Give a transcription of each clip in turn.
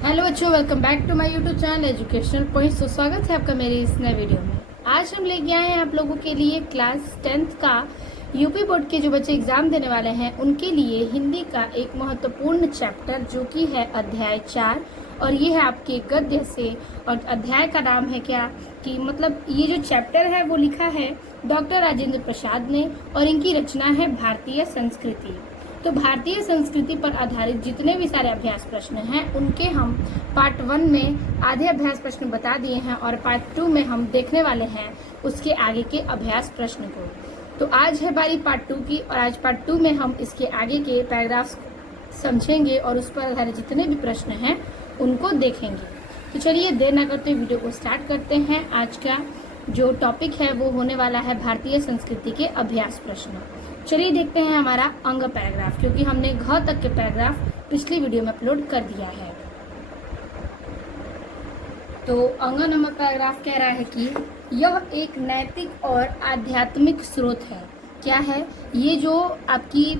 Hello बच्चों, welcome back to my YouTube channel educational points. तो स्वागत है आपका मेरे इस नए वीडियो में। आज हम लेके आए हैं आप लोगों के लिए क्लास 10th का यूपी बोर्ड के जो बच्चे एग्जाम देने वाले हैं उनके लिए हिंदी का एक महत्वपूर्ण चैप्टर जो कि है अध्याय 4 और ये है आपके गद्य से। और अध्याय का नाम है क्या कि मतलब ये जो चैप्टर है वो लिखा है डॉक्टर राजेंद्र प्रसाद ने और इनकी रचना है भारतीय संस्कृति। तो भारतीय संस्कृति पर आधारित जितने भी सारे अभ्यास प्रश्न हैं उनके हम पार्ट 1 में आधे अभ्यास प्रश्न बता दिए हैं और पार्ट 2 में हम देखने वाले हैं उसके आगे के अभ्यास प्रश्न को। तो आज है बारी पार्ट 2 की और आज पार्ट 2 में हम इसके आगे के पैराग्राफ्स समझेंगे और उस पर आधारित जितने भी प्रश्न हैं उनको देखेंगे। तो चलिए देर न करते वीडियो को स्टार्ट करते हैं। आज का जो टॉपिक है वो होने वाला है भारतीय संस्कृति के अभ्यास प्रश्न। चलिए देखते हैं हमारा अंग पैराग्राफ, क्योंकि हमने घ तक के पैराग्राफ पिछली वीडियो में अपलोड कर दिया है। तो अंग नंबर पैराग्राफ कह रहा है कि यह एक नैतिक और आध्यात्मिक स्रोत है। क्या है ये जो आपकी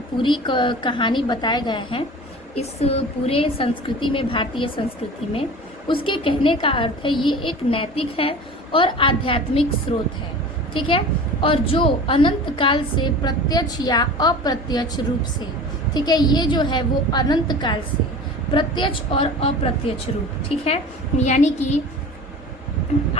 पूरी कहानी बताए गए हैं इस पूरे संस्कृति में, भारतीय संस्कृति में, उसके कहने का अर्थ है ये एक नैतिक है और आध्यात्मिक स्रोत है। ठीक है, और जो अनंत काल से प्रत्यक्ष या अप्रत्यक्ष रूप से, ठीक है, ये जो है वो अनंत काल से प्रत्यक्ष और अप्रत्यक्ष रूप, ठीक है, यानी कि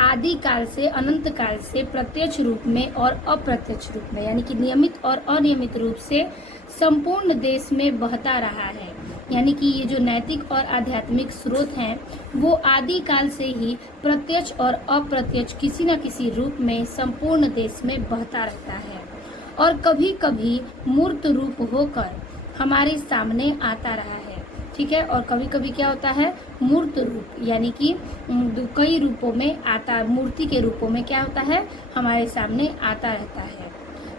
आदि काल से अनंत काल से प्रत्यक्ष रूप में और अप्रत्यक्ष रूप में, यानी कि नियमित और अनियमित रूप से संपूर्ण देश में बहता रहा है। यानी कि ये जो नैतिक और आध्यात्मिक स्रोत हैं वो आदि काल से ही प्रत्यक्ष और अप्रत्यक्ष किसी न किसी रूप में संपूर्ण देश में बहता रहता है और कभी कभी मूर्त रूप होकर हमारे सामने आता रहा है। ठीक है, और कभी कभी क्या होता है, मूर्त रूप, यानी कि कई रूपों में आता, मूर्ति के रूपों में क्या होता है, हमारे सामने आता रहता है।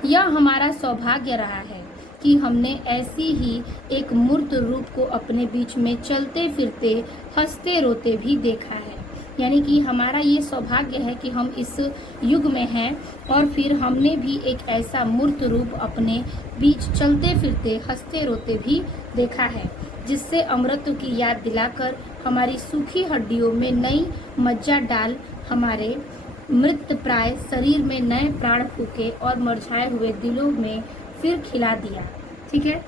यह हमारा सौभाग्य रहा है कि हमने ऐसी ही एक मूर्त रूप को अपने बीच में चलते फिरते हंसते रोते भी देखा है। यानी कि हमारा ये सौभाग्य है कि हम इस युग में हैं और फिर हमने भी एक ऐसा मूर्त रूप अपने बीच चलते फिरते हंसते रोते भी देखा है, जिससे अमृत की याद दिलाकर हमारी सूखी हड्डियों में नई मज्जा डाल हमारे मृत प्राय शरीर में नए प्राण फूके और मुरझाए हुए दिलों में फिर खिला दिया। ठीक है,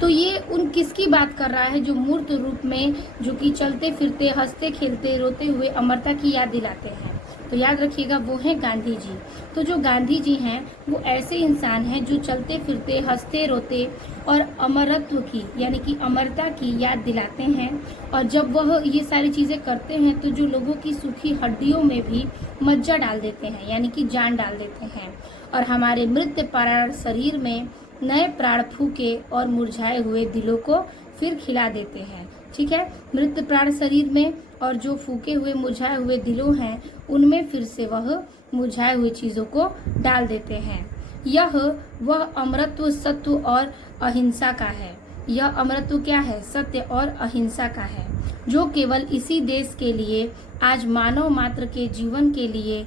तो ये उन किसकी बात कर रहा है, जो मूर्त रूप में, जो कि चलते फिरते हंसते खेलते रोते हुए अमरता की याद दिलाते हैं। तो याद रखिएगा वो हैं गांधी जी। तो जो गांधी जी हैं वो ऐसे इंसान हैं जो चलते फिरते हंसते रोते और अमरत्व की, यानी कि अमरता की याद दिलाते हैं। और जब वह ये सारी चीजें करते हैं तो जो लोगों की सूखी हड्डियों में भी मज्जा डाल देते हैं, यानी कि जान डाल देते हैं और हमारे मृत प्राण शरीर में नए प्राण फूके और मुरझाए हुए दिलों को फिर खिला देते हैं। ठीक है, मृत प्राण शरीर में और जो फूके हुए मुरझाए हुए दिलों हैं उनमें फिर से वह मुरझाए हुए चीजों को डाल देते हैं। यह वह अमरत्व सत्य और अहिंसा का है। यह अमरत्व क्या है, सत्य और अहिंसा का है, जो केवल इसी देश के लिए आज मानव मात्र के जीवन के लिए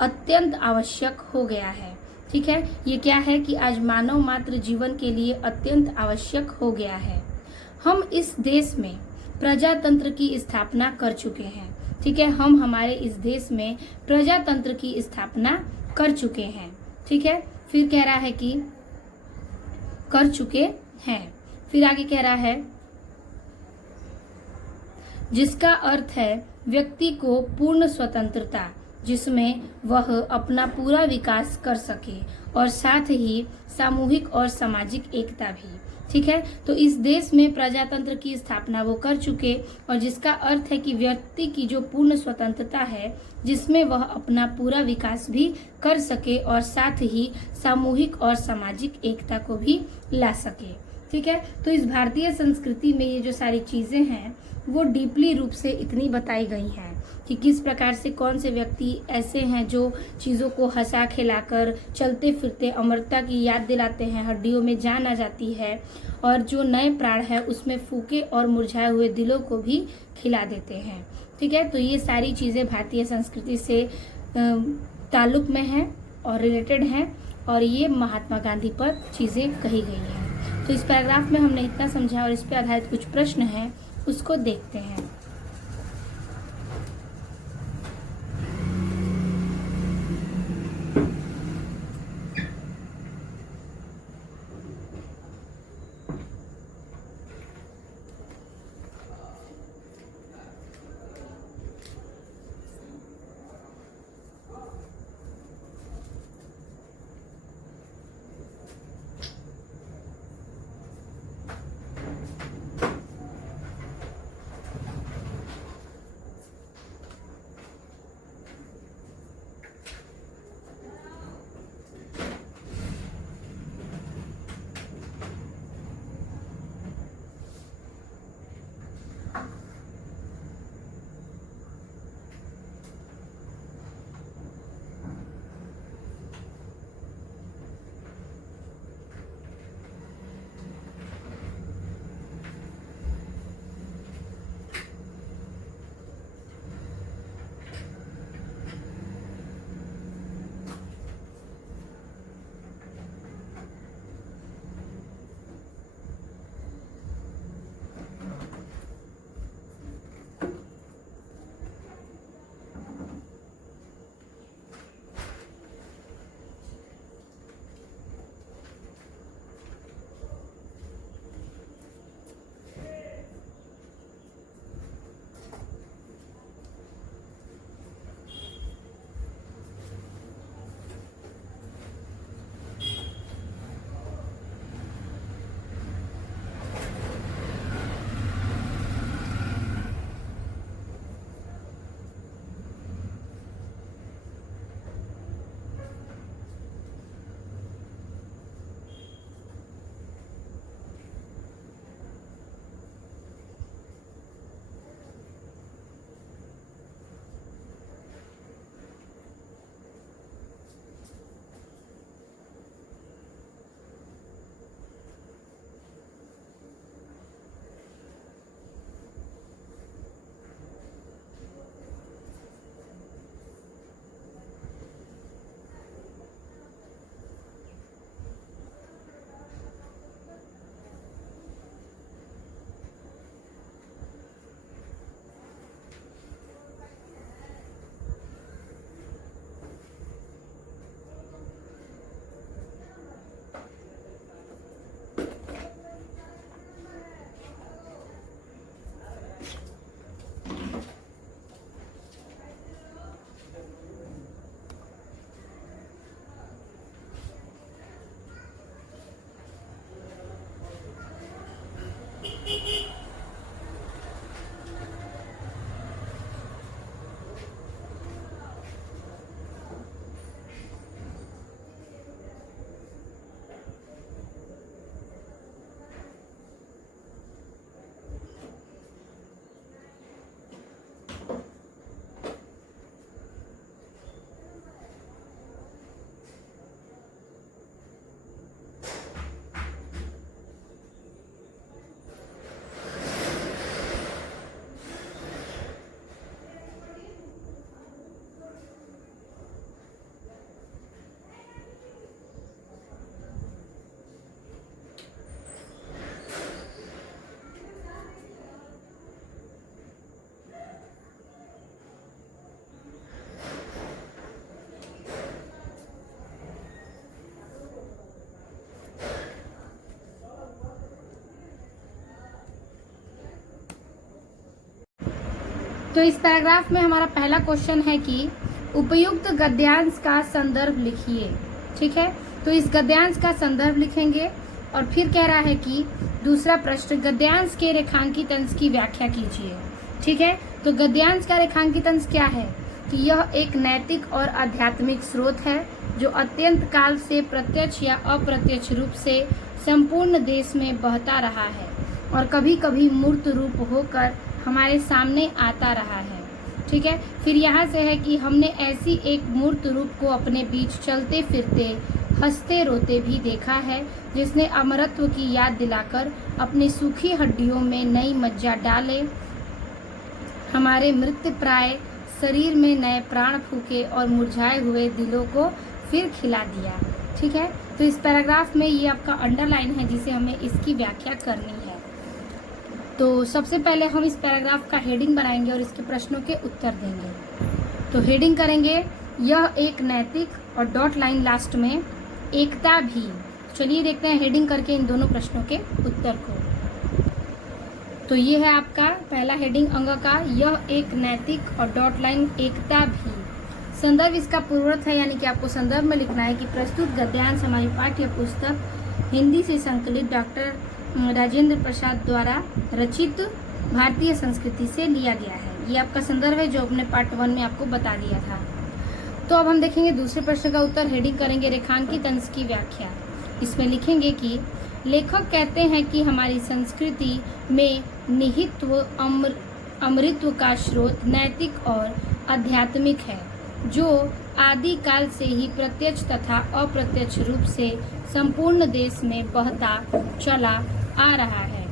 अत्यंत आवश्यक हो गया है। ठीक है, ये क्या है कि आज मानव मात्र जीवन के लिए अत्यंत आवश्यक हो गया है। हम इस देश में प्रजातंत्र की स्थापना कर चुके हैं। ठीक है, हम हमारे इस देश में प्रजातंत्र की स्थापना कर चुके हैं। ठीक है, फिर कह रहा है कि कर चुके हैं, फिर आगे कह रहा है जिसका अर्थ है व्यक्ति को पूर्ण स्वतंत्रता, जिसमें वह अपना पूरा विकास कर सके और साथ ही सामूहिक और सामाजिक एकता भी। ठीक है, तो इस देश में प्रजातंत्र की स्थापना वो कर चुके और जिसका अर्थ है कि व्यक्ति की जो पूर्ण स्वतंत्रता है जिसमें वह अपना पूरा विकास भी कर सके और साथ ही सामूहिक और सामाजिक एकता को भी ला सके। ठीक है, तो इस भारतीय संस्कृति में ये जो सारी चीजें हैं वो डीपली रूप से इतनी बताई गई हैं कि किस प्रकार से कौन से व्यक्ति ऐसे हैं जो चीज़ों को हंसा खिलाकर चलते फिरते अमरता की याद दिलाते हैं, हड्डियों में जान आ जाती है और जो नए प्राण है उसमें फूके और मुरझाए हुए दिलों को भी खिला देते हैं। ठीक है, तो ये सारी चीज़ें भारतीय संस्कृति से ताल्लुक में हैं और रिलेटेड हैं और ये महात्मा गांधी पर चीज़ें कही गई हैं। तो इस पैराग्राफ में हमने इतना समझा और इस पे आधारित कुछ प्रश्न हैं, उसको देखते हैं। तो इस पैराग्राफ में हमारा पहला क्वेश्चन है कि उपयुक्त गद्यांश का संदर्भ लिखिए। ठीक है, तो इस गद्यांश का संदर्भ लिखेंगे और फिर कह रहा है कि दूसरा प्रश्न, गद्यांश के रेखांकित अंश की व्याख्या कीजिए। ठीक है, तो गद्यांश का रेखांकित अंश क्या है कि यह एक नैतिक और आध्यात्मिक स्रोत है जो अत्यंत काल से प्रत्यक्ष या अप्रत्यक्ष रूप से संपूर्ण देश में बहता रहा है और कभी कभी मूर्त रूप होकर हमारे सामने आता रहा है। ठीक है, फिर यहाँ से है कि हमने ऐसी एक मूर्त रूप को अपने बीच चलते फिरते हंसते रोते भी देखा है, जिसने अमरत्व की याद दिलाकर अपनी सूखी हड्डियों में नई मज्जा डाले, हमारे मृतप्राय शरीर में नए प्राण फूके और मुरझाए हुए दिलों को फिर खिला दिया। ठीक है, तो इस पैराग्राफ में ये आपका अंडरलाइन है जिसे हमें इसकी व्याख्या करनी है। तो सबसे पहले हम इस पैराग्राफ का हेडिंग बनाएंगे और इसके प्रश्नों के उत्तर देंगे। तो हेडिंग करेंगे यह एक नैतिक और डॉट लाइन लास्ट में एकता भी। चलिए देखते हैं हेडिंग करके इन दोनों प्रश्नों के उत्तर को। तो ये है आपका पहला हेडिंग अंग का, यह एक नैतिक और डॉट लाइन एकता भी। संदर्भ इसका पूर्ववर्त है, यानी कि आपको संदर्भ में लिखना है कि प्रस्तुत गद्यांश हमारी पाठ्य पुस्तक हिंदी से संकलित डॉक्टर राजेंद्र प्रसाद द्वारा रचित भारतीय संस्कृति से लिया गया है। ये आपका संदर्भ है जो अपने पार्ट 1 में आपको बता दिया था। तो अब हम देखेंगे दूसरे प्रश्न का उत्तर। हेडिंग करेंगे रेखांकित अंश की व्याख्या। इसमें लिखेंगे कि लेखक कहते हैं कि हमारी संस्कृति में निहित्व अमृतत्व का स्रोत नैतिक और आध्यात्मिक है, जो आदिकाल से ही प्रत्यक्ष तथा अप्रत्यक्ष रूप से संपूर्ण देश में बहता चला आ रहा है।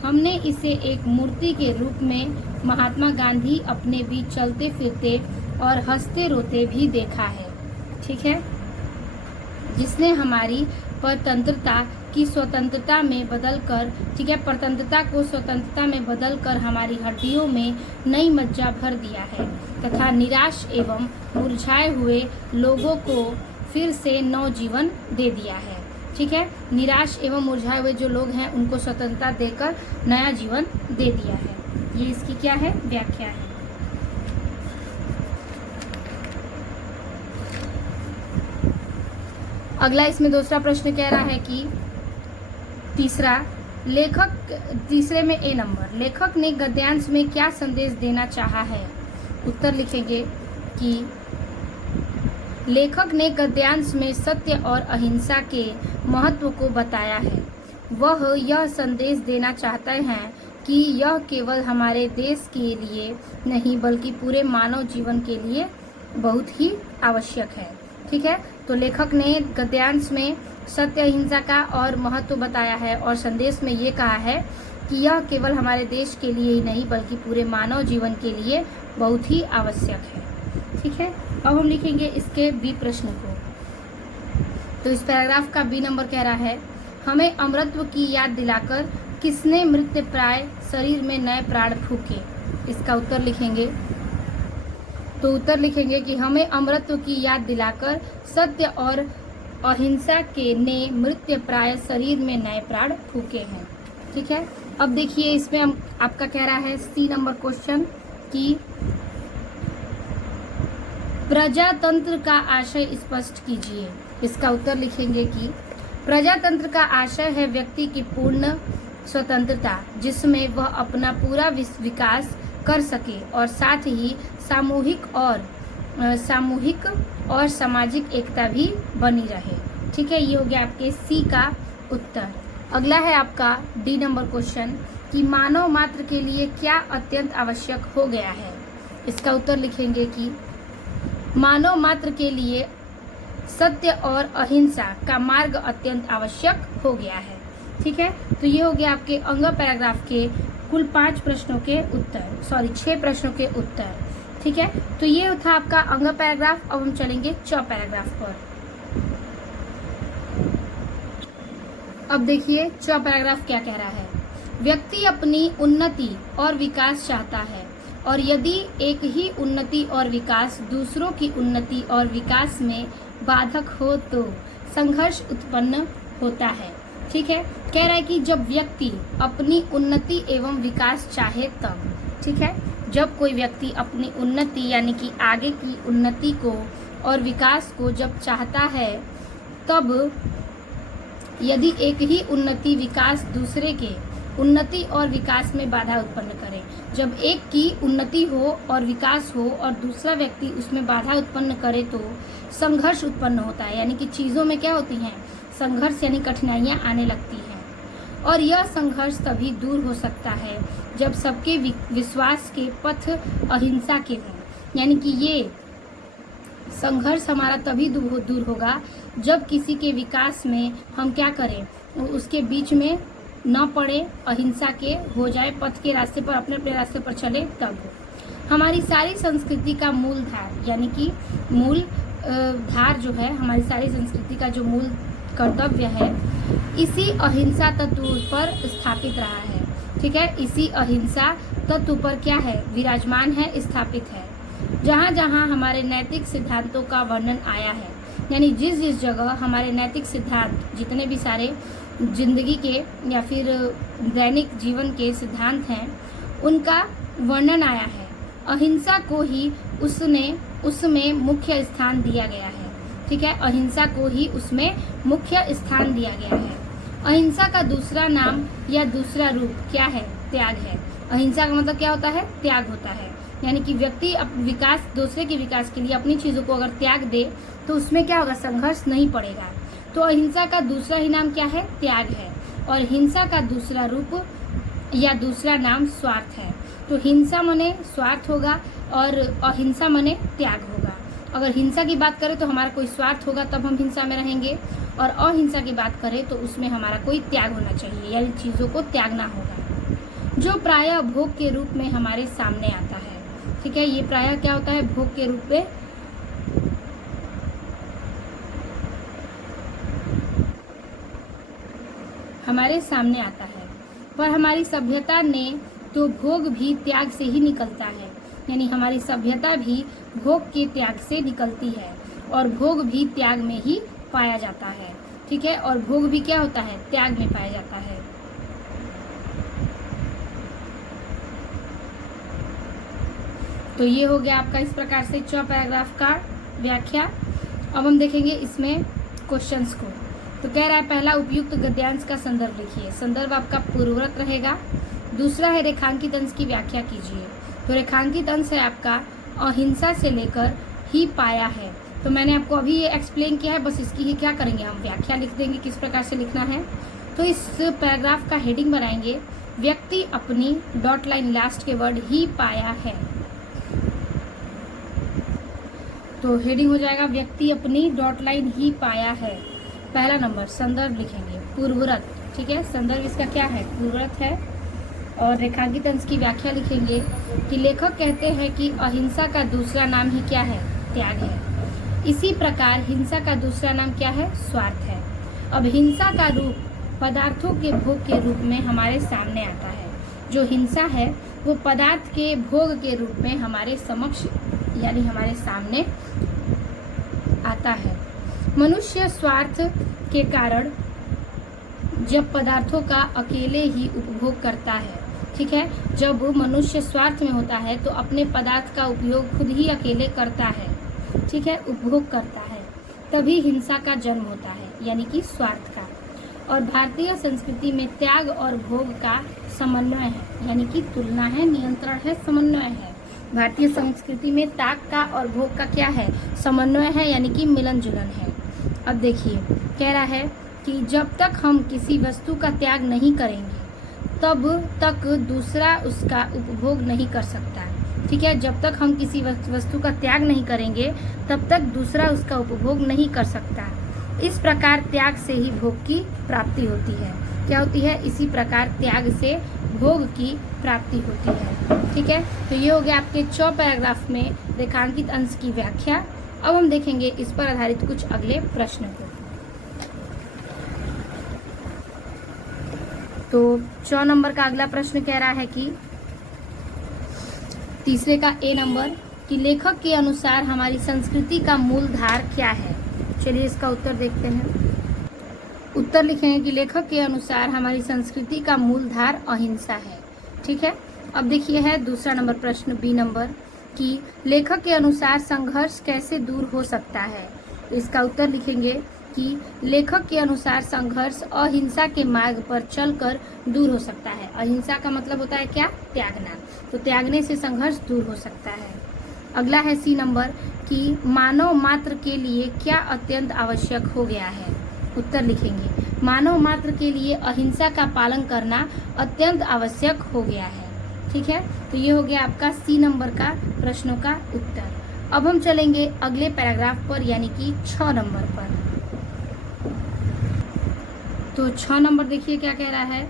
हमने इसे एक मूर्ति के रूप में महात्मा गांधी अपने बीच चलते फिरते और हंसते रोते भी देखा है, ठीक है, जिसने हमारी परतंत्रता की स्वतंत्रता में बदलकर, ठीक है, परतंत्रता को स्वतंत्रता में बदलकर हमारी हड्डियों में नई मज्जा भर दिया है तथा निराश एवं मुरझाए हुए लोगों को फिर से नवजीवन दे दिया है, ठीक है। निराश एवं मुरझाए हुए जो लोग हैं उनको स्वतंत्रता देकर नया जीवन दे दिया है। ये इसकी क्या है, व्याख्या है। अगला इसमें दूसरा प्रश्न कह रहा है कि तीसरे में ए नंबर, लेखक ने गद्यांश में क्या संदेश देना चाहा है। उत्तर लिखेंगे कि लेखक ने गद्यांश में सत्य और अहिंसा के महत्व को बताया है। वह यह संदेश देना चाहते हैं कि यह केवल हमारे देश के लिए नहीं बल्कि पूरे मानव जीवन के लिए बहुत ही आवश्यक है, ठीक है। तो लेखक ने गद्यांश में सत्य अहिंसा का और महत्व बताया है और संदेश में ये कहा है कि यह केवल हमारे देश के लिए ही नहीं बल्कि पूरे मानव जीवन के लिए बहुत ही आवश्यक है, ठीक है। अब हम लिखेंगे इसके बी प्रश्न को। तो इस पैराग्राफ का बी नंबर कह रहा है हमें अमरत्व की याद दिलाकर किसने मृत्यु प्राय शरीर में नए प्राण फूके। इसका उत्तर लिखेंगे। तो उत्तर लिखेंगे कि हमें अमरत्व की याद दिलाकर सत्य और अहिंसा के ने मृत्यु प्राय शरीर में नए प्राण फूके हैं, ठीक है। अब देखिए इसमें हम आपका कह रहा है सी नंबर क्वेश्चन कि प्रजातंत्र का आशय स्पष्ट कीजिए। इसका उत्तर लिखेंगे कि प्रजातंत्र का आशय है व्यक्ति की पूर्ण स्वतंत्रता, जिसमें वह अपना पूरा विकास कर सके और साथ ही सामूहिक और सामाजिक एकता भी बनी रहे, ठीक है। ये हो गया आपके सी का उत्तर। अगला है आपका डी नंबर क्वेश्चन कि मानव मात्र के लिए क्या अत्यंत आवश्यक हो गया है। इसका उत्तर लिखेंगे कि मानव मात्र के लिए सत्य और अहिंसा का मार्ग अत्यंत आवश्यक हो गया है, ठीक है। तो ये हो गया आपके अंग पैराग्राफ के कुल 6 प्रश्नों के उत्तर, ठीक है। तो ये था आपका अंग पैराग्राफ। अब हम चलेंगे च पैराग्राफ पर। अब देखिए च पैराग्राफ क्या कह रहा है। व्यक्ति अपनी उन्नति और विकास चाहता है और यदि एक ही उन्नति और विकास दूसरों की उन्नति और विकास में बाधक हो तो संघर्ष उत्पन्न होता है, ठीक है। कह रहा है कि जब व्यक्ति अपनी उन्नति एवं विकास चाहे तब, ठीक है, जब कोई व्यक्ति अपनी उन्नति यानी कि आगे की उन्नति को और विकास को जब चाहता है तब यदि एक ही उन्नति विकास दूसरे के उन्नति और विकास में बाधा उत्पन्न करे, जब एक की उन्नति हो और विकास हो और दूसरा व्यक्ति उसमें बाधा उत्पन्न करे तो संघर्ष उत्पन्न होता है। यानी कि चीज़ों में क्या होती हैं, संघर्ष यानी कठिनाइयाँ आने लगती हैं। और यह संघर्ष तभी दूर हो सकता है जब सबके विश्वास के पथ अहिंसा के हों। यानी कि ये संघर्ष हमारा तभी दूर होगा जब किसी के विकास में हम क्या करें, उसके बीच में न पड़े, अहिंसा के हो जाए, पथ के रास्ते पर अपने अपने रास्ते पर चले तब हो। हमारी सारी संस्कृति का मूल धार यानी कि मूल धार जो है, हमारी सारी संस्कृति का जो मूल कर्तव्य है, इसी अहिंसा तत्व पर स्थापित रहा है। ठीक है, इसी अहिंसा तत्व पर क्या है, विराजमान है, स्थापित है। जहाँ जहाँ हमारे नैतिक सिद्धांतों का वर्णन आया है, यानी जिस जिस जगह हमारे नैतिक सिद्धांत, जितने भी सारे जिंदगी के या फिर दैनिक जीवन के सिद्धांत हैं, उनका वर्णन आया है, अहिंसा को ही उसमें मुख्य स्थान दिया गया है। ठीक है, अहिंसा को ही उसमें मुख्य स्थान दिया गया है। अहिंसा का दूसरा नाम या दूसरा रूप क्या है, त्याग है। अहिंसा का मतलब क्या होता है, त्याग होता है, यानी कि व्यक्ति विकास, दूसरे के विकास के लिए अपनी चीज़ों को अगर त्याग दे तो उसमें क्या होगा, संघर्ष नहीं पड़ेगा। तो अहिंसा का दूसरा ही नाम क्या है, त्याग है। और हिंसा का दूसरा रूप या दूसरा नाम स्वार्थ है। तो हिंसा मने स्वार्थ होगा और अहिंसा मने त्याग होगा। अगर हिंसा की बात करें तो हमारा कोई स्वार्थ होगा, तब हम हिंसा में रहेंगे, और अहिंसा की बात करें तो उसमें हमारा कोई त्याग होना चाहिए, यानी चीज़ों को त्यागना होगा, जो प्रायः भोग के रूप में हमारे सामने आता है। ठीक है, ये प्रायः क्या होता है, भोग के रूप में हमारे सामने आता है। पर हमारी सभ्यता ने तो भोग भी त्याग से ही निकलता है, यानी हमारी सभ्यता भी भोग के त्याग से निकलती है, और भोग भी त्याग में ही पाया जाता है। ठीक है, और भोग भी क्या होता है, त्याग में पाया जाता है। तो ये हो गया आपका इस प्रकार से पैराग्राफ का व्याख्या। अब हम देखेंगे इसमें क्वेश्चंस को। तो कह रहा है, पहला उपयुक्त गद्यांश का संदर्भ लिखिए। संदर्भ आपका पूर्वरत रहेगा। दूसरा है रेखांकित अंश की व्याख्या कीजिए। तो रेखांकित अंश है आपका अहिंसा से लेकर ही पाया है। तो मैंने आपको अभी ये एक्सप्लेन किया है, बस इसकी ही क्या करेंगे, हम व्याख्या लिख देंगे किस प्रकार से लिखना है। तो इस पैराग्राफ का हेडिंग बनाएंगे, व्यक्ति अपनी डॉट लाइन लास्ट के वर्ड ही पाया है। तो हेडिंग हो जाएगा, व्यक्ति अपनी डॉट लाइन ही पाया है। पहला नंबर संदर्भ लिखेंगे, पूर्वरत। ठीक है, संदर्भ इसका क्या है, पूर्वरत है। और रेखांकित अंश की व्याख्या लिखेंगे कि लेखक कहते हैं कि अहिंसा का दूसरा नाम ही क्या है, त्याग है। इसी प्रकार हिंसा का दूसरा नाम क्या है, स्वार्थ है। अब हिंसा का रूप पदार्थों के भोग के रूप में हमारे सामने आता है। जो हिंसा है वो पदार्थ के भोग के रूप में हमारे समक्ष, यानी हमारे सामने आता है। मनुष्य स्वार्थ के कारण जब पदार्थों का अकेले ही उपभोग करता है, ठीक है, जब मनुष्य स्वार्थ में होता है तो अपने पदार्थ का उपयोग खुद ही अकेले करता है, ठीक है, उपभोग करता है, तभी हिंसा का जन्म होता है, यानी कि स्वार्थ का। और भारतीय संस्कृति में त्याग और भोग का समन्वय है, यानी कि तुलना है, नियंत्रण है, समन्वय है। भारतीय संस्कृति में त्याग का और भोग का क्या है, समन्वय है, यानी कि मिलन जुलन है। अब देखिए, कह रहा है कि जब तक हम किसी वस्तु का त्याग नहीं करेंगे तब तक दूसरा उसका उपभोग नहीं कर सकता। ठीक है, जब तक हम किसी वस्तु का त्याग नहीं करेंगे तब तक दूसरा उसका उपभोग नहीं कर सकता। इस प्रकार त्याग से ही भोग की प्राप्ति होती है। क्या होती है, इसी प्रकार त्याग से भोग की प्राप्ति होती है। ठीक है, तो ये हो गया आपके 4 पैराग्राफ में रेखांकित अंश की व्याख्या। अब हम देखेंगे इस पर आधारित कुछ अगले प्रश्न को। तो 4 नंबर का अगला प्रश्न कह रहा है कि तीसरे का ए नंबर कि लेखक के अनुसार हमारी संस्कृति का मूलधार क्या है। चलिए इसका उत्तर देखते हैं। उत्तर लिखेंगे कि लेखक के अनुसार हमारी संस्कृति का मूलधार अहिंसा है। ठीक है, अब देखिए है दूसरा नंबर प्रश्न बी नंबर कि लेखक के अनुसार संघर्ष कैसे दूर हो सकता है। इसका उत्तर लिखेंगे कि लेखक के अनुसार संघर्ष अहिंसा के मार्ग पर चलकर दूर हो सकता है। अहिंसा का मतलब होता है क्या, त्यागना, तो त्यागने से संघर्ष दूर हो सकता है। अगला है सी नंबर कि मानव मात्र के लिए क्या अत्यंत आवश्यक हो गया है। उत्तर लिखेंगे मानव मात्र के लिए अहिंसा का पालन करना अत्यंत आवश्यक हो गया है। ठीक है, तो ये हो गया आपका सी नंबर का प्रश्नों का उत्तर। अब हम चलेंगे अगले पैराग्राफ पर, यानी कि 6 नंबर पर। तो 6 नंबर देखिए क्या कह रहा है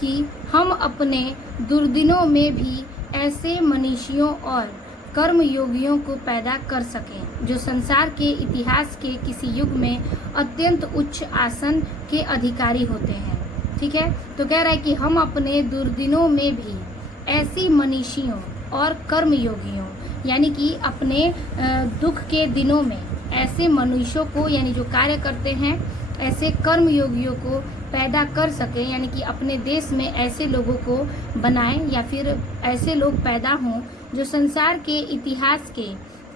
कि हम अपने दुर्दिनों में भी ऐसे मनीषियों और कर्म योगियों को पैदा कर सकें जो संसार के इतिहास के किसी युग में अत्यंत उच्च आसन के अधिकारी होते हैं। ठीक है, तो कह रहा है कि हम अपने दुर्दिनों में भी ऐसी मनीषियों और कर्म योगियों, यानी कि अपने दुख के दिनों में ऐसे मनुष्यों को, यानी जो कार्य करते हैं, ऐसे कर्म योगियों को पैदा कर सके, यानी कि अपने देश में ऐसे लोगों को बनाएं या फिर ऐसे लोग पैदा हों जो संसार के इतिहास के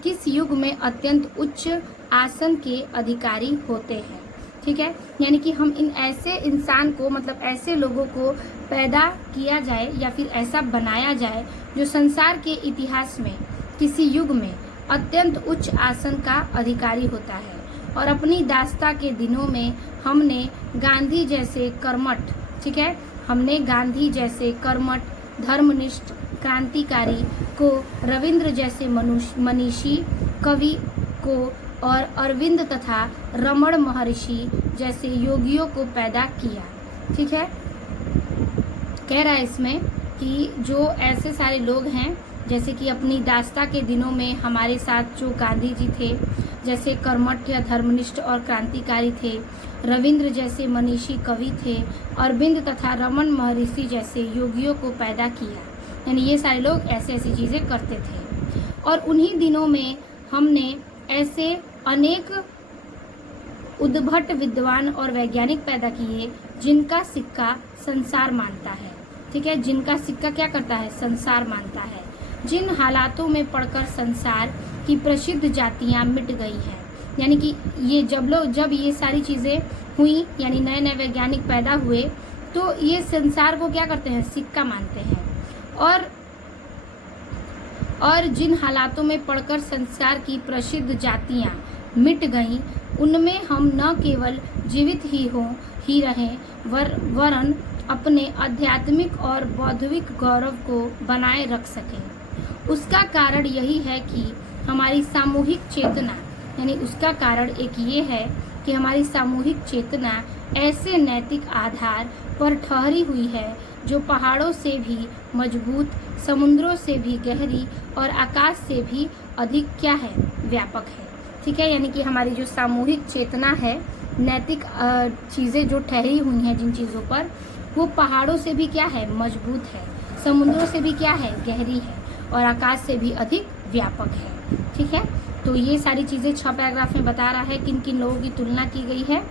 किस युग में अत्यंत उच्च आसन के अधिकारी होते हैं। ठीक है, यानी कि हम इन ऐसे इंसान को, मतलब ऐसे लोगों को पैदा किया जाए या फिर ऐसा बनाया जाए जो संसार के इतिहास में किसी युग में अत्यंत उच्च आसन का अधिकारी होता है। और अपनी दास्ता के दिनों में हमने गांधी जैसे कर्मठ, ठीक है, हमने गांधी जैसे कर्मठ धर्मनिष्ठ क्रांतिकारी को, रविंद्र जैसे मनीषी कवि को और अरविंद तथा रमण महर्षि जैसे योगियों को पैदा किया। ठीक है, कह रहा है इसमें कि जो ऐसे सारे लोग हैं, जैसे कि अपनी दास्ता के दिनों में हमारे साथ जो गांधी जी थे, जैसे कर्मठ या धर्मनिष्ठ और क्रांतिकारी थे, रविंद्र जैसे मनीषी कवि थे, अरविंद तथा रमन महर्षि जैसे योगियों को पैदा किया। यानी ये सारे लोग ऐसे ऐसी चीज़ें करते थे। और उन्हीं दिनों में हमने ऐसे अनेक उद्भट विद्वान और वैज्ञानिक पैदा किए जिनका सिक्का संसार मानता है। ठीक है, जिनका सिक्का क्या करता है? संसार मानता है। जिन हालातों में पढ़कर संसार की प्रसिद्ध जातियां मिट गई हैं, यानी कि ये जब ये सारी चीज़ें हुई, यानी नए नए वैज्ञानिक पैदा हुए, तो ये संसार को क्या करते हैं? सिक्का मानते हैं। और जिन हालातों में पढ़कर संसार की प्रसिद्ध जातियां मिट गईं, उनमें हम न केवल जीवित ही रहें, वरन अपने आध्यात्मिक और बौद्धिक गौरव को बनाए रख सकें। उसका कारण यही है कि हमारी सामूहिक चेतना, यानी उसका कारण एक ये है कि हमारी सामूहिक चेतना ऐसे नैतिक आधार पर ठहरी हुई है जो पहाड़ों से भी मजबूत, समुद्रों से भी गहरी और आकाश से भी अधिक क्या है? व्यापक है। ठीक है, यानी कि हमारी जो सामूहिक चेतना है, नैतिक चीज़ें जो ठहरी हुई हैं जिन चीज़ों पर, वो पहाड़ों से भी क्या है? मजबूत है, समुद्रों से भी क्या है? गहरी है, और आकाश से भी अधिक व्यापक है। ठीक है, तो ये सारी चीज़ें 6 पैराग्राफ में बता रहा है किन किन लोगों की तुलना की गई है।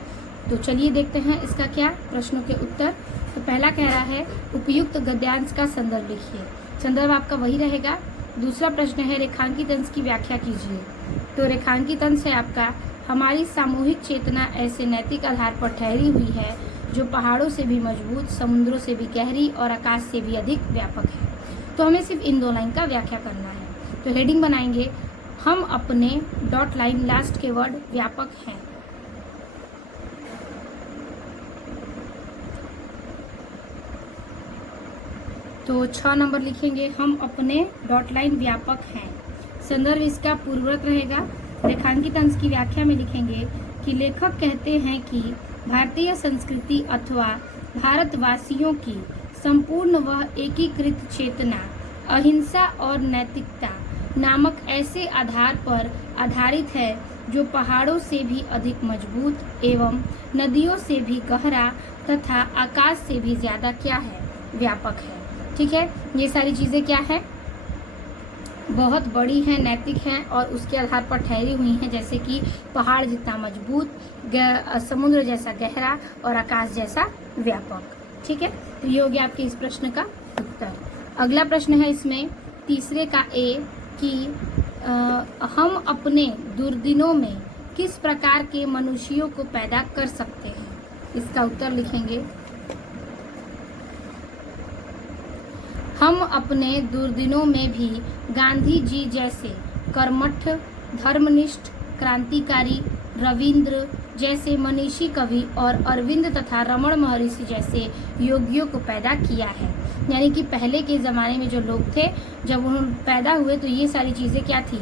तो चलिए देखते हैं इसका क्या प्रश्नों के उत्तर। तो पहला कह रहा है उपयुक्त गद्यांश का संदर्भ लिखिए। संदर्भ आपका वही रहेगा। दूसरा प्रश्न है रेखांकित अंश की व्याख्या कीजिए। तो रेखांकित अंश है आपका हमारी सामूहिक चेतना ऐसे नैतिक आधार पर ठहरी हुई है जो पहाड़ों से भी मजबूत, समुद्रों से भी गहरी और आकाश से भी अधिक व्यापक है। तो हमें सिर्फ इन 2 लाइन का व्याख्या करना है। तो हेडिंग बनाएंगे, हम अपने डॉट लाइन लास्ट के वर्ड व्यापक हैं। तो 6 नंबर लिखेंगे, हम अपने डॉट लाइन व्यापक हैं। संदर्भ इसका पूर्ववर्त रहेगा। रेखांकित अंश की व्याख्या में लिखेंगे कि लेखक कहते हैं कि भारतीय संस्कृति अथवा भारतवासियों की संपूर्ण व एकीकृत चेतना अहिंसा और नैतिकता नामक ऐसे आधार पर आधारित है जो पहाड़ों से भी अधिक मजबूत एवं नदियों से भी गहरा तथा आकाश से भी ज़्यादा क्या है? व्यापक है। ठीक है, ये सारी चीज़ें क्या है? बहुत बड़ी हैं, नैतिक हैं और उसके आधार पर ठहरी हुई हैं, जैसे कि पहाड़ जितना मजबूत, समुद्र जैसा गहरा और आकाश जैसा व्यापक। ठीक है, तो ये हो गया आपके इस प्रश्न का उत्तर। अगला प्रश्न है इसमें तीसरे का ए कि हम अपने दुर्दिनों में किस प्रकार के मनुष्यों को पैदा कर सकते हैं। इसका उत्तर लिखेंगे, हम अपने दुर्दिनों में भी गांधी जी जैसे कर्मठ, धर्मनिष्ठ, क्रांतिकारी, रविंद्र जैसे मनीषी कवि और अरविंद तथा रमण महर्षि जैसे योगियों को पैदा किया है। यानी कि पहले के ज़माने में जो लोग थे, जब उन्होंने पैदा हुए तो ये सारी चीज़ें क्या थी,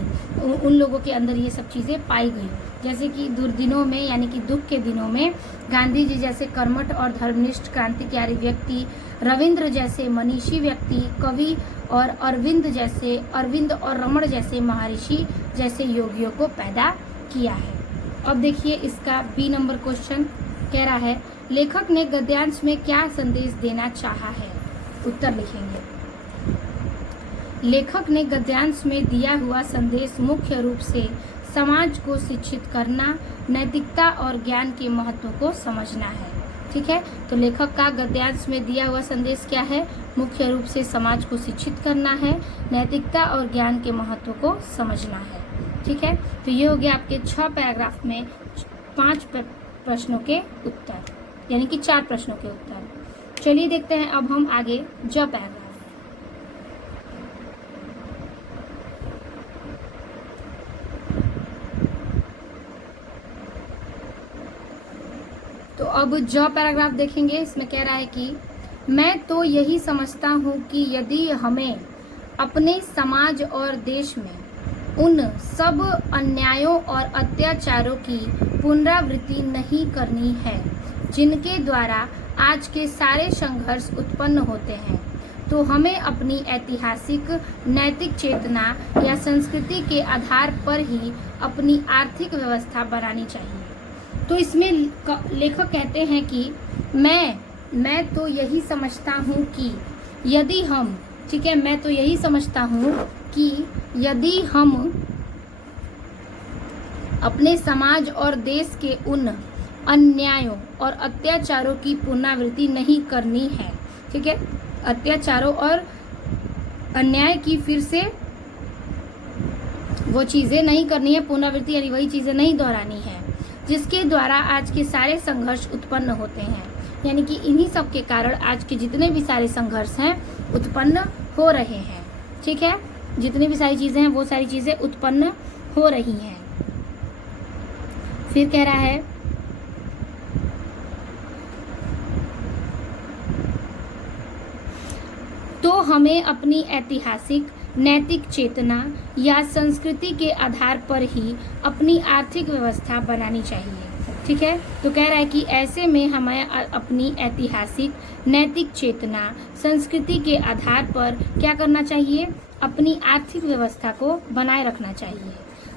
उन लोगों के अंदर ये सब चीज़ें पाई गई। जैसे कि दुर्दिनों में यानी कि दुख के दिनों में गांधी जी जैसे कर्मठ और धर्मनिष्ठ क्रांतिकारी व्यक्ति, रविंद्र जैसे मनीषी व्यक्ति, कवि और अरविंद और रमण जैसे महर्षि जैसे योगियों को पैदा किया है। अब देखिए इसका बी नंबर क्वेश्चन कह रहा है, लेखक ने गद्यांश में क्या संदेश देना चाहा है? उत्तर लिखेंगे। लेखक ने गद्यांश में दिया हुआ संदेश मुख्य रूप से समाज को शिक्षित करना, नैतिकता और ज्ञान के महत्व को समझना है। ठीक है, तो लेखक का गद्यांश में दिया हुआ संदेश क्या है? मुख्य रूप से समाज को शिक्षित करना है, नैतिकता और ज्ञान के महत्व को समझना है। ठीक है, तो ये हो गया आपके 6 पैराग्राफ में 5 प्रश्नों के उत्तर, यानी कि 4 प्रश्नों के उत्तर। चलिए देखते हैं अब हम आगे ज पैराग्राफ। तो अब ज पैराग्राफ देखेंगे। इसमें कह रहा है कि मैं तो यही समझता हूँ कि यदि हमें अपने समाज और देश में उन सब अन्यायों और अत्याचारों की पुनरावृत्ति नहीं करनी है जिनके द्वारा आज के सारे संघर्ष उत्पन्न होते हैं, तो हमें अपनी ऐतिहासिक नैतिक चेतना या संस्कृति के आधार पर ही अपनी आर्थिक व्यवस्था बनानी चाहिए। तो इसमें लेखक कहते हैं कि मैं तो यही समझता हूँ कि यदि हम, ठीक है, मैं तो यही समझता हूँ कि यदि हम अपने समाज और देश के उन अन्यायों और अत्याचारों की पुनरावृत्ति नहीं करनी है, ठीक है, अत्याचारों और अन्याय की फिर से वो चीज़ें नहीं करनी है, पुनरावृत्ति यानी वही चीज़ें नहीं दोहरानी है जिसके द्वारा आज के सारे संघर्ष उत्पन्न होते हैं। यानी कि इन्हीं सब के कारण आज के जितने भी सारे संघर्ष हैं उत्पन्न हो रहे हैं। ठीक है, जितनी भी सारी चीज़ें हैं वो सारी चीज़ें उत्पन्न हो रही हैं। फिर कह रहा है, तो हमें अपनी ऐतिहासिक नैतिक चेतना या संस्कृति के आधार पर ही अपनी आर्थिक व्यवस्था बनानी चाहिए। ठीक है, तो कह रहा है कि ऐसे में हमें अपनी ऐतिहासिक नैतिक चेतना संस्कृति के आधार पर क्या करना चाहिए? अपनी आर्थिक व्यवस्था को बनाए रखना चाहिए,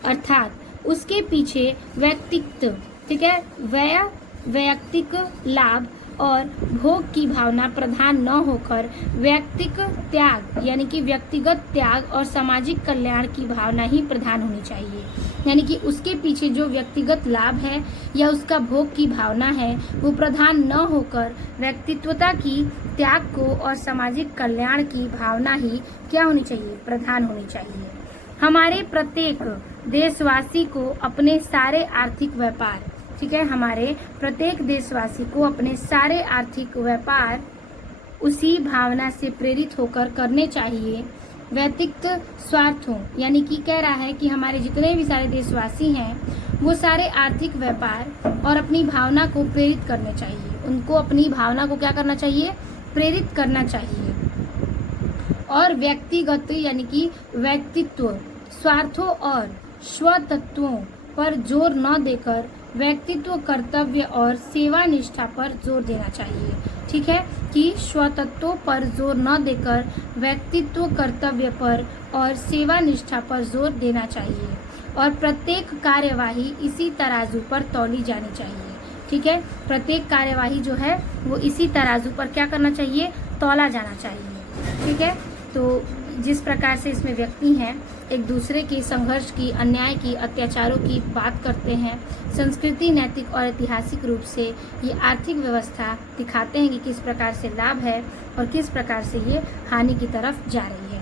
अर्थात उसके पीछे व्यक्तित्व, ठीक है, वैयक्तिक लाभ और भोग की भावना प्रधान न होकर व्यक्तिक त्याग यानी कि व्यक्तिगत त्याग और सामाजिक कल्याण की भावना ही प्रधान होनी चाहिए। यानी कि उसके पीछे जो व्यक्तिगत लाभ है या उसका भोग की भावना है वो प्रधान न होकर व्यक्तित्वता की त्याग को और सामाजिक कल्याण की भावना ही क्या होनी चाहिए? प्रधान होनी चाहिए। हमारे प्रत्येक देशवासी को अपने सारे आर्थिक व्यापार, ठीक है, हमारे प्रत्येक देशवासी को अपने सारे आर्थिक व्यापार उसी भावना से प्रेरित होकर करने चाहिए। व्यक्तिगत स्वार्थों यानी कि कह रहा है कि हमारे जितने भी सारे देशवासी हैं वो सारे आर्थिक व्यापार और अपनी भावना को प्रेरित करने चाहिए। उनको अपनी भावना को क्या करना चाहिए? प्रेरित करना चाहिए। और व्यक्तिगत यानी कि व्यक्तित्व स्वार्थों और स्वतत्वों पर जोर न देकर व्यक्तित्व कर्तव्य और सेवा निष्ठा पर जोर देना चाहिए। ठीक है, कि स्वतत्वों पर जोर न देकर व्यक्तित्व कर्तव्य पर और सेवा निष्ठा पर जोर देना चाहिए और प्रत्येक कार्यवाही इसी तराजू पर तौली जानी चाहिए। ठीक है, प्रत्येक कार्यवाही जो है वो इसी तराजू पर क्या करना चाहिए? तौला जाना चाहिए। ठीक है, तो जिस प्रकार से इसमें व्यक्ति हैं एक दूसरे के संघर्ष की, अन्याय की, अत्याचारों की बात करते हैं, संस्कृति नैतिक और ऐतिहासिक रूप से ये आर्थिक व्यवस्था दिखाते हैं कि किस प्रकार से लाभ है और किस प्रकार से ये हानि की तरफ जा रही है।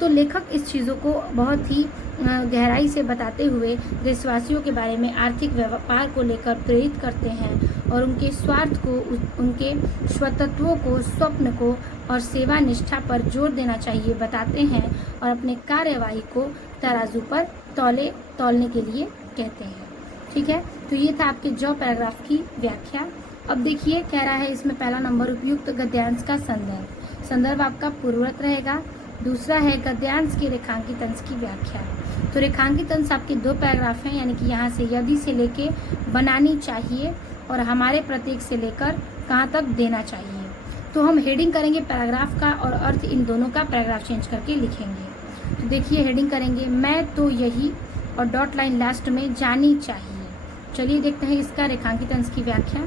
तो लेखक इस चीज़ों को बहुत ही गहराई से बताते हुए देशवासियों के बारे में आर्थिक व्यापार को लेकर प्रेरित करते हैं और उनके स्वार्थ को, उनके स्वतत्वों को, स्वप्न को और सेवा निष्ठा पर जोर देना चाहिए बताते हैं और अपने कार्यवाही को तराजू पर तौलने के लिए कहते हैं। ठीक है, तो ये था आपके जो पैराग्राफ की व्याख्या। अब देखिए क्या रहा है इसमें, पहला नंबर उपयुक्त गद्यांश का संदर्भ। संदर्भ आपका पूर्ववत रहेगा। दूसरा है गद्यांश की रेखांकित अंश की व्याख्या। तो रेखांकित अंश आपके 2 पैराग्राफ हैं, यानी कि यहाँ से यदि से लेके बनानी चाहिए और हमारे प्रत्येक से लेकर कहाँ तक देना चाहिए। तो हम हेडिंग करेंगे पैराग्राफ का और अर्थ इन दोनों का पैराग्राफ चेंज करके लिखेंगे। तो देखिए हेडिंग करेंगे मैं तो यही और डॉट लाइन लास्ट में जानी चाहिए। चलिए देखते हैं इसका रेखांकित अंश की व्याख्या।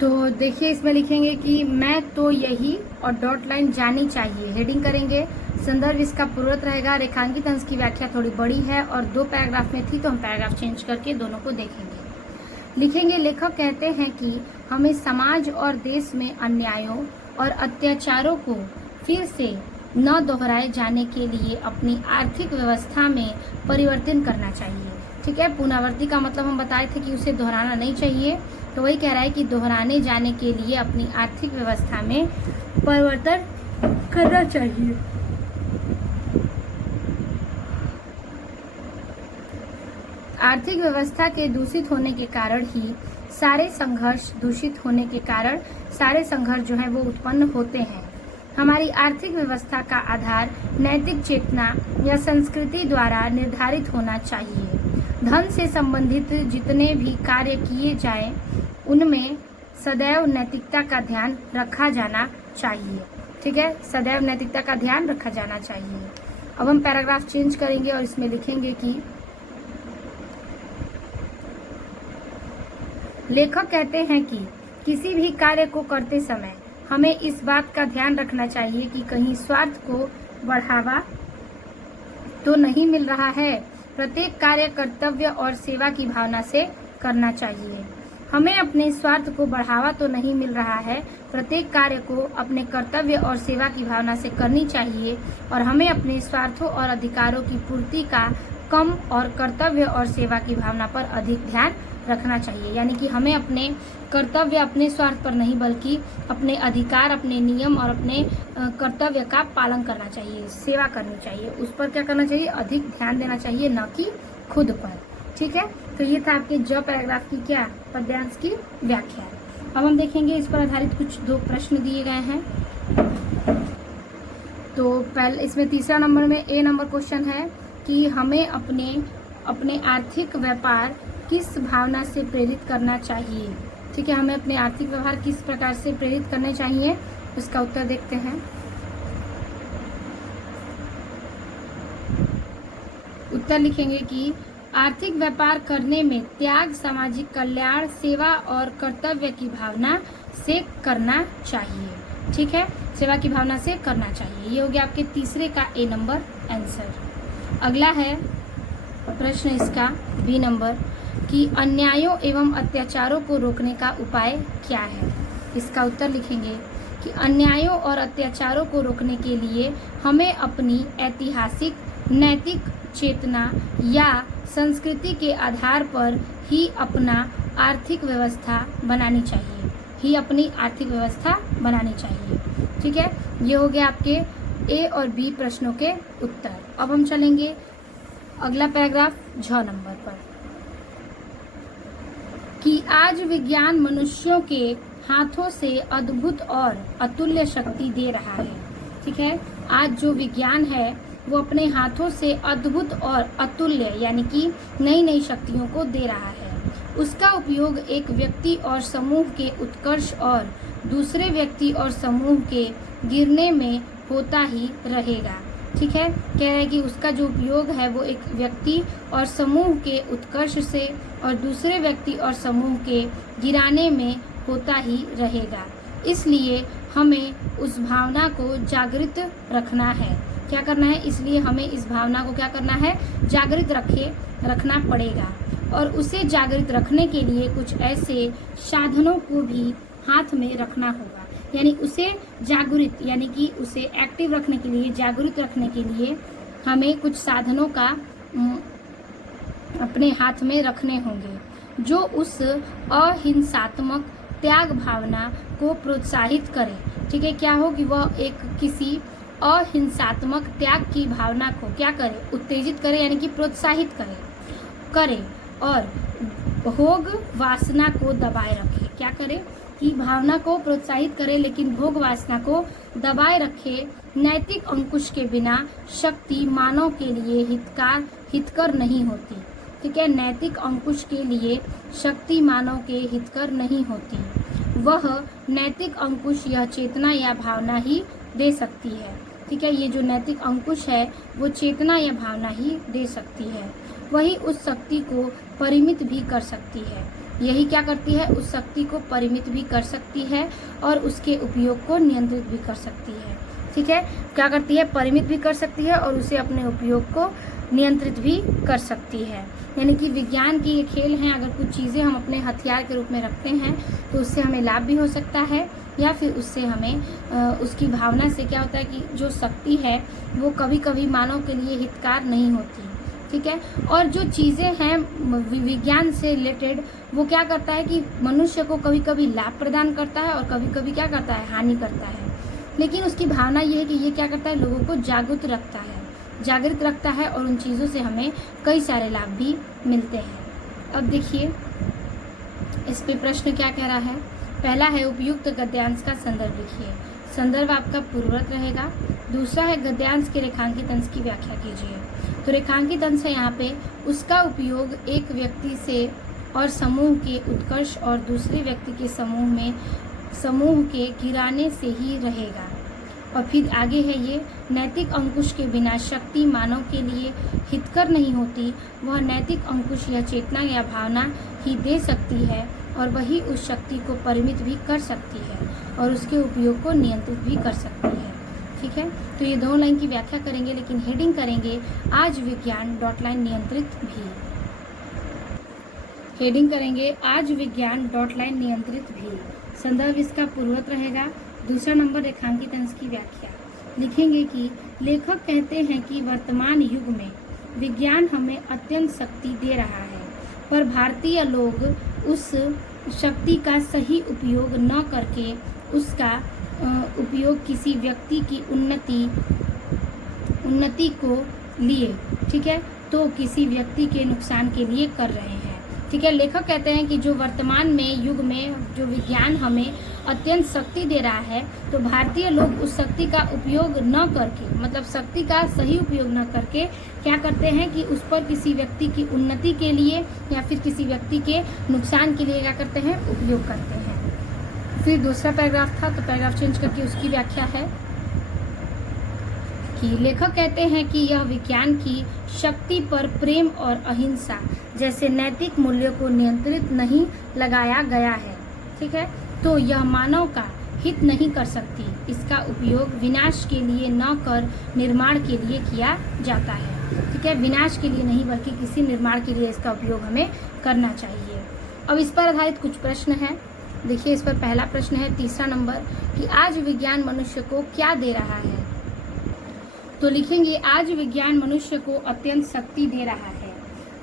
तो देखिए इसमें लिखेंगे कि मैं तो यही और डॉट लाइन जानी चाहिए। हेडिंग करेंगे, संदर्भ इसका पूर्ववत रहेगा। रेखांकित अंश की व्याख्या थोड़ी बड़ी है और 2 पैराग्राफ में थी, तो हम पैराग्राफ चेंज करके दोनों को देखेंगे। लिखेंगे लेखक कहते हैं कि हमें समाज और देश में अन्यायों और अत्याचारों को फिर से न दोहराए जाने के लिए अपनी आर्थिक व्यवस्था में परिवर्तन करना चाहिए। ठीक है, पुनरावृत्ति का मतलब हम बताए थे कि उसे दोहराना नहीं चाहिए, तो वही कह रहा है कि दोहराने जाने के लिए अपनी आर्थिक व्यवस्था में परिवर्तन करना चाहिए। आर्थिक व्यवस्था के दूषित होने के कारण ही सारे संघर्ष दूषित होने के कारण सारे संघर्ष जो है वो उत्पन्न होते हैं। हमारी आर्थिक व्यवस्था का आधार नैतिक चेतना या संस्कृति द्वारा निर्धारित होना चाहिए। धन से संबंधित जितने भी कार्य किए जाएं, उनमें सदैव नैतिकता का ध्यान रखा जाना चाहिए। ठीक है, सदैव नैतिकता का ध्यान रखा जाना चाहिए। अब हम पैराग्राफ चेंज करेंगे और इसमें लिखेंगे कि लेखक कहते हैं कि किसी भी कार्य को करते समय हमें इस बात का ध्यान रखना चाहिए कि कहीं स्वार्थ को बढ़ावा तो नहीं मिल रहा है। प्रत्येक कार्य कर्तव्य और सेवा की भावना से करना चाहिए। हमें अपने स्वार्थ को बढ़ावा तो नहीं मिल रहा है। प्रत्येक कार्य को अपने कर्तव्य और सेवा की भावना से करनी चाहिए और हमें अपने स्वार्थों और अधिकारों की पूर्ति का कम और कर्तव्य और सेवा की भावना पर अधिक ध्यान रखना चाहिए। यानी कि हमें अपने कर्तव्य, अपने स्वार्थ पर नहीं बल्कि अपने अधिकार, अपने नियम और अपने कर्तव्य का पालन करना चाहिए, सेवा करनी चाहिए, उस पर क्या करना चाहिए, अधिक ध्यान देना चाहिए, न कि खुद पर। ठीक है, तो ये था आपके ज पैराग्राफ की क्या, पद्यांश की व्याख्या। अब हम देखेंगे इस पर आधारित कुछ 2 प्रश्न दिए गए हैं। तो पहले इसमें तीसरा नंबर में ए नंबर क्वेश्चन है कि हमें अपने आर्थिक व्यापार किस भावना से प्रेरित करना चाहिए। ठीक है, हमें अपने आर्थिक व्यवहार किस प्रकार से प्रेरित करने चाहिए, उसका उत्तर देखते हैं। उत्तर लिखेंगे कि आर्थिक व्यापार करने में त्याग, सामाजिक कल्याण, सेवा और कर्तव्य की भावना से करना चाहिए। ठीक है, सेवा की भावना से करना चाहिए। ये हो गया आपके तीसरे का ए नंबर आंसर। अगला है प्रश्न इसका बी नंबर कि अन्यायों एवं अत्याचारों को रोकने का उपाय क्या है। इसका उत्तर लिखेंगे कि अन्यायों और अत्याचारों को रोकने के लिए हमें अपनी ऐतिहासिक, नैतिक चेतना या संस्कृति के आधार पर ही अपना आर्थिक व्यवस्था बनानी चाहिए। ही अपनी आर्थिक व्यवस्था बनानी चाहिए। ठीक है, ये हो गया आपके ए और बी प्रश्नों के उत्तर। अब हम चलेंगे अगला पैराग्राफ झ नंबर पर कि आज विज्ञान मनुष्यों के हाथों से अद्भुत और अतुल्य शक्ति दे रहा है। ठीक है, आज जो विज्ञान है वो अपने हाथों से अद्भुत और अतुल्य यानी कि नई नई शक्तियों को दे रहा है। उसका उपयोग एक व्यक्ति और समूह के उत्कर्ष और दूसरे व्यक्ति और समूह के गिरने में होता ही रहेगा। ठीक है, कह रहा है कि उसका जो उपयोग है वो एक व्यक्ति और समूह के उत्कर्ष से और दूसरे व्यक्ति और समूह के गिराने में होता ही रहेगा। इसलिए हमें उस भावना को जागृत रखना है। क्या करना है, इसलिए हमें इस भावना को क्या करना है, जागृत रखना पड़ेगा। और उसे जागृत रखने के लिए कुछ ऐसे साधनों को भी हाथ में रखना होगा। यानी उसे जागृत यानी कि उसे एक्टिव रखने के लिए, जागृत रखने के लिए हमें कुछ साधनों का अपने हाथ में रखने होंगे जो उस अहिंसात्मक त्याग भावना को प्रोत्साहित करे। ठीक है, क्या हो कि वह एक किसी अहिंसात्मक त्याग की भावना को क्या करे, उत्तेजित करे यानी कि प्रोत्साहित करे और भोग वासना को दबाए रखे। क्या करे कि भावना को प्रोत्साहित करे लेकिन भोग वासना को दबाए रखे। नैतिक अंकुश के बिना शक्ति मानव के लिए हितकर नहीं होती। ठीक है, नैतिक अंकुश के लिए शक्ति मानव के हितकर नहीं होती। वह नैतिक अंकुश यह चेतना या भावना ही दे सकती है। ठीक है, ये जो नैतिक अंकुश है वो चेतना या भावना ही दे सकती है। वही उस शक्ति को परिमित भी कर सकती है। यही क्या करती है, उस शक्ति को परिमित भी कर सकती है और उसके उपयोग को नियंत्रित भी कर सकती है। ठीक है, क्या करती है, परिमित भी कर सकती है और उसे अपने उपयोग को नियंत्रित भी कर सकती है। यानी कि विज्ञान की ये खेल हैं, अगर कुछ चीज़ें हम अपने हथियार के रूप में रखते हैं तो उससे हमें लाभ भी हो सकता है या फिर उससे हमें उसकी भावना से क्या होता है कि जो शक्ति है वो कभी कभी मानव के लिए हितकार नहीं होती। ठीक है, और जो चीज़ें हैं विज्ञान से रिलेटेड वो क्या करता है कि मनुष्य को कभी कभी लाभ प्रदान करता है और कभी कभी क्या करता है, हानि करता है। लेकिन उसकी भावना ये है कि ये क्या करता है, लोगों को जागृत रखता है और उन चीज़ों से हमें कई सारे लाभ भी मिलते हैं। अब देखिए इस पे प्रश्न क्या कह रहा है। पहला है उपयुक्त गद्यांश का संदर्भ लिखिए। संदर्भ आपका पूर्ववर्त रहेगा। दूसरा है गद्यांश के रेखांकित अंश की व्याख्या कीजिए। तो रेखांकित अंश है यहाँ पे, उसका उपयोग एक व्यक्ति से और समूह के उत्कर्ष और दूसरे व्यक्ति के समूह के गिराने से ही रहेगा। और फिर आगे है ये, नैतिक अंकुश के बिना शक्ति मानव के लिए हितकर नहीं होती। वह नैतिक अंकुश या चेतना या भावना ही दे सकती है और वही उस शक्ति को परिमित भी कर सकती है और उसके उपयोग को नियंत्रित भी कर सकती है। ठीक है, तो ये दोनों लाइन की व्याख्या करेंगे लेकिन हेडिंग करेंगे आज विज्ञान डॉट लाइन नियंत्रित भी। हेडिंग करेंगे आज विज्ञान डॉट लाइन नियंत्रित भी। संदर्भ इसका पूर्ववर्त रहेगा। दूसरा नंबर रेखांकित अंश की व्याख्या लिखेंगे कि लेखक कहते हैं कि वर्तमान युग में विज्ञान हमें अत्यंत शक्ति दे रहा है, पर भारतीय लोग उस शक्ति का सही उपयोग न करके उसका उपयोग किसी व्यक्ति की उन्नति को लिए, ठीक है, तो किसी व्यक्ति के नुकसान के लिए कर रहे हैं। ठीक है, लेखक कहते हैं कि जो वर्तमान में युग में जो विज्ञान हमें अत्यंत शक्ति दे रहा है, तो भारतीय लोग उस शक्ति का उपयोग न करके, मतलब शक्ति का सही उपयोग न करके क्या करते हैं कि उस पर किसी व्यक्ति की उन्नति के लिए या फिर किसी व्यक्ति के नुकसान के लिए क्या करते हैं, उपयोग करते हैं। फिर दूसरा पैराग्राफ था, तो पैराग्राफ चेंज करके उसकी व्याख्या है कि लेखक कहते हैं कि यह विज्ञान की शक्ति पर प्रेम और अहिंसा जैसे नैतिक मूल्यों को नियंत्रित नहीं लगाया गया है। ठीक है, तो यह मानव का हित नहीं कर सकती। इसका उपयोग विनाश के लिए न कर निर्माण के लिए किया जाता है। ठीक है, विनाश के लिए नहीं बल्कि किसी निर्माण के लिए इसका उपयोग हमें करना चाहिए। अब इस पर आधारित कुछ प्रश्न हैं। देखिए इस पर पहला प्रश्न है 3 नंबर कि आज विज्ञान मनुष्य को क्या दे रहा है। तो लिखेंगे आज विज्ञान मनुष्य को अत्यंत शक्ति दे रहा है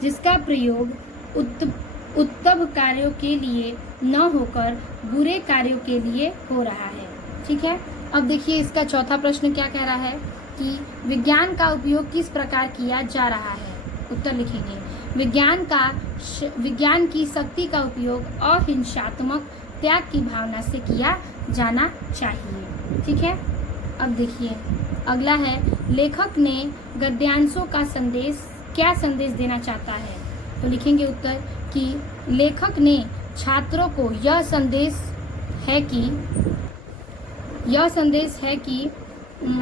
जिसका प्रयोग उत्तम कार्यों के लिए न होकर बुरे कार्यों के लिए हो रहा है। ठीक है, अब देखिए इसका चौथा प्रश्न क्या कह रहा है कि विज्ञान का उपयोग किस प्रकार किया जा रहा है। उत्तर लिखेंगे विज्ञान की शक्ति का उपयोग अहिंसात्मक त्याग की भावना से किया जाना चाहिए। ठीक है, अब देखिए अगला है लेखक ने गद्यांशों का क्या संदेश देना चाहता है। तो लिखेंगे उत्तर कि लेखक ने छात्रों को यह संदेश है कि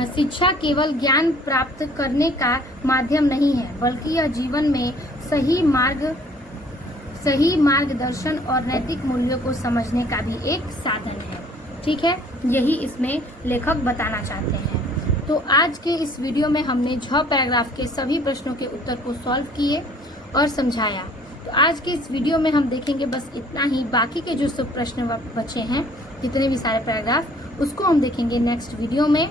शिक्षा केवल ज्ञान प्राप्त करने का माध्यम नहीं है बल्कि यह जीवन में सही मार्गदर्शन और नैतिक मूल्यों को समझने का भी एक साधन है। ठीक है, यही इसमें लेखक बताना चाहते हैं। तो आज के इस वीडियो में हमने 6 पैराग्राफ के सभी प्रश्नों के उत्तर को सॉल्व किए और समझाया। तो आज के इस वीडियो में हम देखेंगे बस इतना ही। बाकी के जो सब प्रश्न बचे हैं, जितने भी सारे पैराग्राफ, उसको हम देखेंगे नेक्स्ट वीडियो में।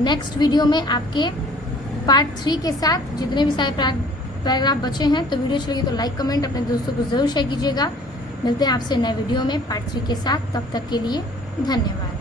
नेक्स्ट वीडियो में आपके पार्ट 3 के साथ जितने भी सारे पैराग्राफ बचे हैं। तो वीडियो अच्छी लगी तो लाइक कमेंट अपने दोस्तों को जरूर शेयर कीजिएगा। मिलते हैं आपसे नए वीडियो में पार्ट 3 के साथ। तब तक के लिए धन्यवाद।